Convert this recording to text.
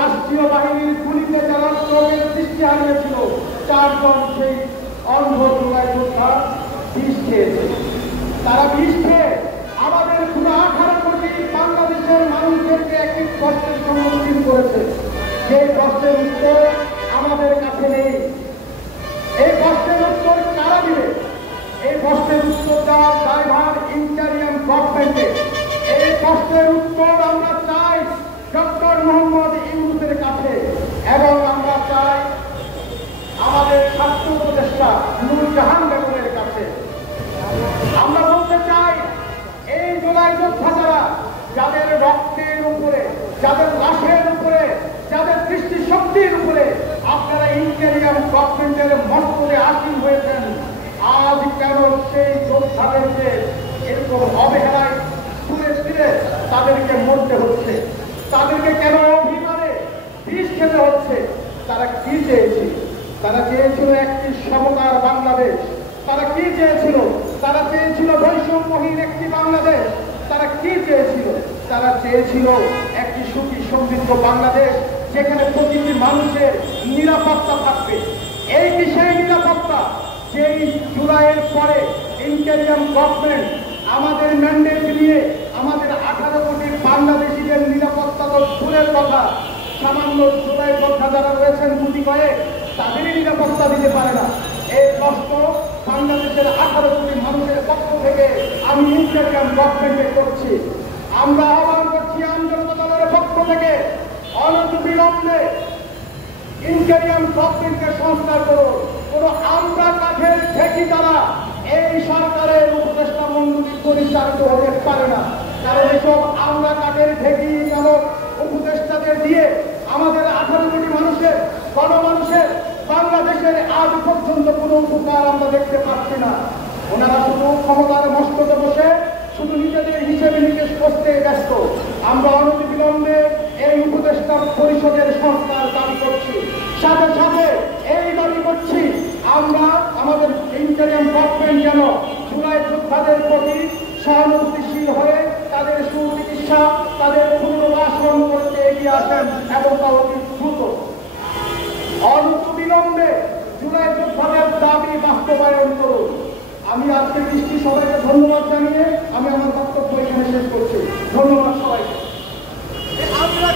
রাষ্ট্রীয় বাহিনীর গুলিতে যারা চোখের দৃষ্টি হারিয়েছিল 4 জন সেই অন্ধ জুলাই যোদ্ধা বিষ খেয়েছে। তারা বিষ খেয়ে আমাদের পুরো 18 কোটি বাংলাদেশের মানুষদেরকে একটি কষ্টের সম্মুখীন করেছে। সেই কষ্টের উত্তর আমাদের কাছে নেই। এই কষ্টের উত্তর কারা দিবে? এই কষ্টের উত্তর দেওয়ার দায়ভার ইন্টারিয়াম গভর্নমেন্টের। এই কষ্টের উত্তর আমরা চাই ডক্টর মোহাম্মদ ইউনূসের কাছে, এবং আমরা চাই আমাদের স্বাস্থ্য উপদেষ্টা নূর জাহান বেগমের কাছে। আমরা বলতে চাই, এই জুলাই যোদ্ধারা যাদের রক্তের উপরে, যাদের লাশের উপরে, যাদের দৃষ্টিশক্তির উপরে আপনারা ইন্টারিয়াম গভর্নমেন্টের মস্তকে আসীন হয়েছেন, আজ কেন সেই যোদ্ধাদেরকে এরকম অবহেলায় ঘুরে ফিরে তাদেরকে মরতে হচ্ছে? তাদেরকে কেন অভিমানে বিষ খেতে হচ্ছে? তারা কি চেয়েছিল? তারা চেয়েছিল একটি সমতার বাংলাদেশ। তারা কি চেয়েছিল? তারা চেয়েছিল বৈষম্যহীন একটি বাংলাদেশ। তারা কি চেয়েছিল? তারা চেয়েছিল একটি সুখী সমৃদ্ধ বাংলাদেশ, যেখানে প্রতিটি মানুষের নিরাপত্তা থাকবে। এই কি সেই নিরাপত্তা যেই জুলাইয়ের পরে ইন্টারিয়াম গভর্নমেন্ট আমাদের ম্যান্ডেট নিয়ে আমাদের 18 কোটি বাংলাদেশিদের নিরাপত্তা তো দূরের কথা, সামান্য জুলাই যোদ্ধা যারা রয়েছেন গুটি কয়েক, তাদেরই নিরাপত্তা দিতে পারে না। এই প্রশ্ন বাংলাদেশের 18 কোটি মানুষের পক্ষ থেকে আমি ইন্টারিয়াম গভর্নমেন্টে করছি। আমরা আহ্বান করছি আন্দোলন দলের পক্ষ থেকে, অনতিবিলম্বে ইন্টারিয়াম গভর্নমেন্টকে সংস্কার করুন। কোন আমরা কাঠের ঠেকি দ্বারা এই সরকারের উপদেষ্টা মণ্ডলী পরিচালিত হতে পারে না। কারণ এসব আমরা কাঠের ঠেকি নামক উপদেষ্টাদের দিয়ে আমাদের 18 কোটি মানুষের, গণমানুষের, বাংলাদেশের আজ পর্যন্ত কোনো উপকার আমরা দেখতে পাচ্ছি না। ওনারা শুধু ক্ষমতার মস্তকে বসে শুধু নিজেদের হিসেবে নিকেশ করতে ব্যস্ত। আমরা অনতিবিলম্বে এই উপদেষ্টা পরিষদের সংস্কার দাবি করছি। সাথে সাথে এই দাবি করছি আমরা আমাদের ইন্টারিয়াম গভর্নমেন্ট যেন জুলাই যোদ্ধাদের প্রতি সহানুভূতিশীল হয়ে তাদের সুচিকিৎসা, তাদের পুনর্বাস করতে এগিয়ে আসেন, এবং তা অতি দ্রুত। অনতিবিলম্বে জুলাই যোদ্ধাদের দাবি বাস্তবায়ন করুন। আমি আজকে দৃষ্টি সবাইকে ধন্যবাদ জানিয়ে আমি আমার বক্তব্য এখানে শেষ করছি। ধন্যবাদ সবাইকে।